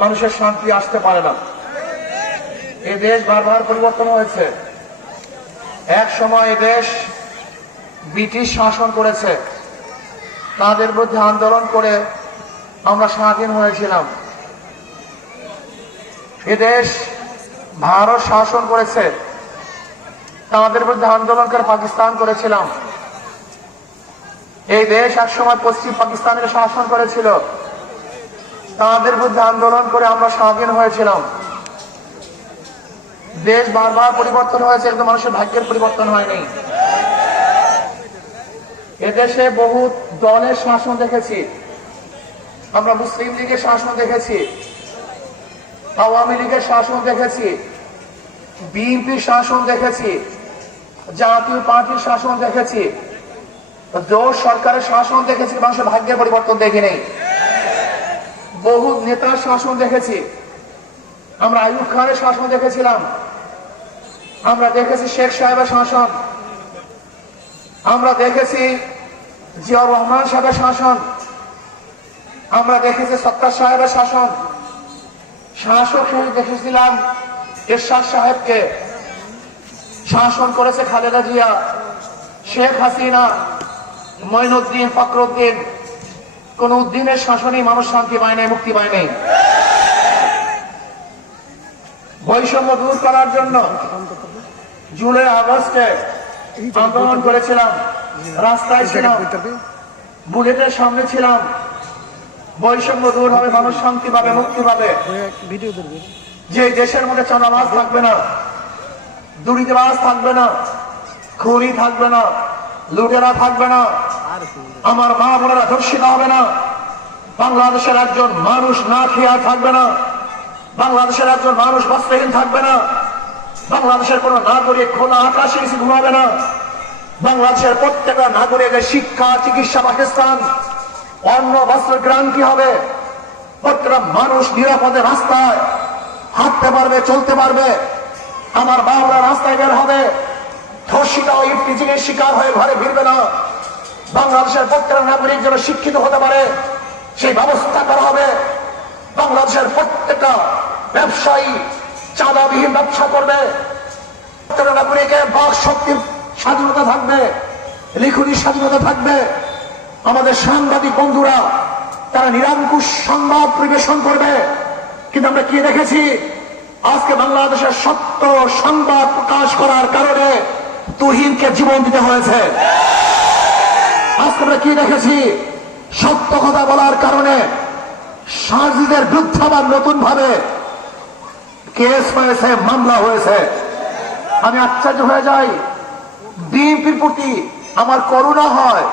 মানুষের শান্তি আসতে পারে না। এ দেশ বারবার পরিবর্তন হয়েছে। এক সময় এ দেশ ব্রিটিশ শাসন করেছে, তাদের বিরুদ্ধে আন্দোলন করে আমরা স্বাধীন হয়েছিলাম। এদেশ ভারত শাসন করেছে, তাদের বিরুদ্ধে আন্দোলন করে পাকিস্তান করেছিলাম। এই দেশ একসময় পশ্চিম পাকিস্তানের শাসন করেছিল, তাদের বিরুদ্ধে আন্দোলন করে আমরা স্বাধীন হয়েছিলাম। দেশ বারবার পরিবর্তন হয়েছে, কিন্তু মানুষের ভাগ্যের পরিবর্তন হয়নি। এদেশে বহু দলের শাসন দেখেছি। আমরা মুসলিম লীগের শাসন দেখেছি, আওয়ামী লীগের শাসন দেখেছি, বিএনপির শাসন দেখেছি, জাতীয় পার্টির শাসন দেখেছি, জোট সরকারের শাসন দেখেছি। মানুষের ভাগ্যের পরিবর্তন দেখি নেই। বহু নেতার শাসন দেখেছি। আমরা আইয়ুব খানের শাসন দেখেছিলাম, আমরা দেখেছি শেখ সাহেবের শাসন, আমরা দেখেছি জিয়াউর রহমান সাহেবের শাসন, আমরা দেখেছি সত্তার সাহেবের শাসন। শাসক দেখেছিলাম এরশাদ সাহেবকে, শাসন করেছে খালেদা জিয়া, শেখ হাসিনা, মঈনুদ্দিন, ফখরুদ্দিন। কোন উদ্দিনের শাসনে মানুষ শান্তি পায় নাই, মুক্তি পায় নাই। বৈষম্য দূর করার জন্য জুলাই আগস্টে আন্দোলন করেছিলাম, রাস্তায় ছিলাম, বুলেটের সামনে ছিলাম। বৈষম্য দূর হবে, মানুষ শান্তি পাবে, মুক্তি পাবে। যে দেশের মধ্যে চাঁদাবাজ থাকবে না, দুর্নীতিবাজ থাকবে না, খুনি থাকবে না, লুটেরা থাকবে না, আমার মা বোনেরা ধর্ষিত হবে না, বাংলাদেশের একজন মানুষ না খেয়ে থাকবে না, বাংলাদেশের একজন মানুষ বস্ত্রহীন থাকবে না, বাংলাদেশের কোন নাগরিক খোলা আকাশে নিচে ঘুমাবে না, বাংলাদেশের প্রত্যেকটা নাগরিকের শিক্ষা, চিকিৎসা, বাসস্থান, অন্ন, বস্ত্র গ্রান্তি হবে। প্রত্যেকটা মানুষ নিরাপদে রাস্তায় হাঁটতে পারবে, চলতে পারবে। আমার বাবা রাস্তায় বের হবে, ধর্ষিত ও ইফটিজিংয়ের শিকার হয়ে ঘরে ফিরবে না। বাংলাদেশের প্রত্যেকটা নাগরিক যেন শিক্ষিত হতে পারে, সেই ব্যবস্থা করা হবে। বাংলাদেশের প্রত্যেকটা ব্যবসায়ী চাঁদাবিহীন ব্যবসা করবে। প্রত্যেকটা নাগরিকের বাক শক্তির স্বাধীনতা থাকবে, লিখনির স্বাধীনতা থাকবে। আমাদের সাংবাদিক বন্ধুরা তারা নিরঙ্কুশ সংবাদ পরিবেশন করবে। কিন্তু আমরা কি দেখেছি, আজকে বাংলাদেশের সত্য সংবাদ প্রকাশ করার কারণে তুহিনকে জীবন দিতে হয়েছে। আজকে আমরা কি দেখেছি, সত্য কথা বলার কারণে সাজিদের বিরুদ্ধে আবার নতুন ভাবে কেস হয়েছে, মামলা হয়েছে। আমি আশ্চর্য হয়ে যাই, বিএনপির প্রতি আমার করুণা হয়,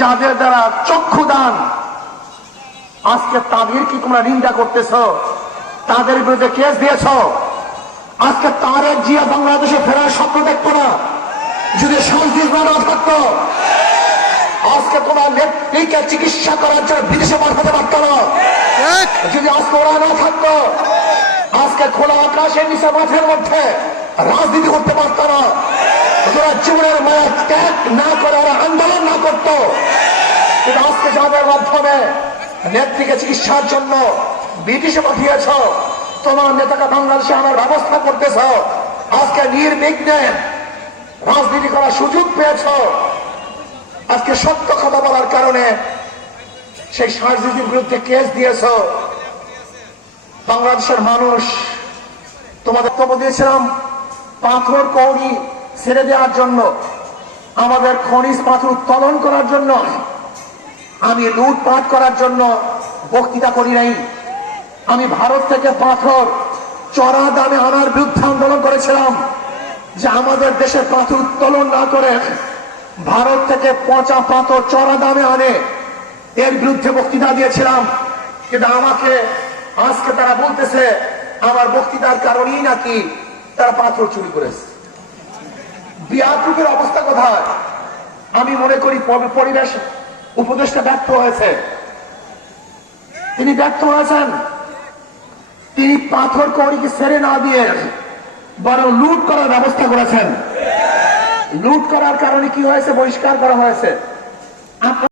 যাদের দ্বারা চক্ষুদান, আজকে তাদের কি তোমরা নিন্দা করতেছ, তাদের বিরুদ্ধে কেস দিয়েছ। আজকে তারেক জিয়া বাংলাদেশে ফেরার স্বপ্ন দেখতো না যদি শান্তি না থাকতো। আজকে তোমার নেত্রীকে চিকিৎসা করার জন্য বিদেশে পাঠাতে পারত না যদি আজকে ওরা না থাকতো। আজকে খোলা আকাশের নিচে মাঠের মধ্যে রাজনীতি করতে পারত না। ওরা জীবনের মায়া ত্যাগ না করে, ওরা আন্দোলন না করতো। কিন্তু আজকে যাদের মাধ্যমে নেত্রীকে চিকিৎসার জন্য বিদেশে পাঠিয়েছ, তোমার নেতাকে বাংলাদেশে আনার ব্যবস্থা করতেছ, আজকে নির্বিঘ্নে রাজনীতি করার সুযোগ পেয়েছ। আজকে সত্য কথা বলার কারণে সেই রাজনীতির বিরুদ্ধে কেস দিয়েছ। বাংলাদেশের মানুষ তোমাদের বক্তব্য দিয়েছিলাম পাথর কৌড়ি ছেড়ে দেওয়ার জন্য, আমাদের খনিজ পাথর উত্তোলন করার জন্য, আমি লুটপাট করার জন্য বক্তৃতা করি নাই। আমি ভারত থেকে পাথর চড়া দামে আনার বিরুদ্ধে আন্দোলন করেছিলাম, যে আমাদের দেশের পাথর উত্তোলন না করে ভারত থেকে পচা পাথর চড়া দামে আনে, এর বিরুদ্ধে বক্তৃতা দিয়েছিলাম। কিন্তু আমাকে আজকে তারা বলতেছে আমার বক্তৃতার কারণেই নাকি তারা পাথর চুরি করেছে। বিয়াতুকের অবস্থা কোথায়? আমি মনে করি পরিবেশ উপদেষ্টা ব্যর্থ হয়েছে, তিনি ব্যর্থ হয়েছেন। তিনি পাথর কৌড়িকে ছেড়ে না দিয়ে বরং লুট করার ব্যবস্থা করেছেন। লুট করার কারণে কি হয়েছে, বহিষ্কার করা হয়েছে।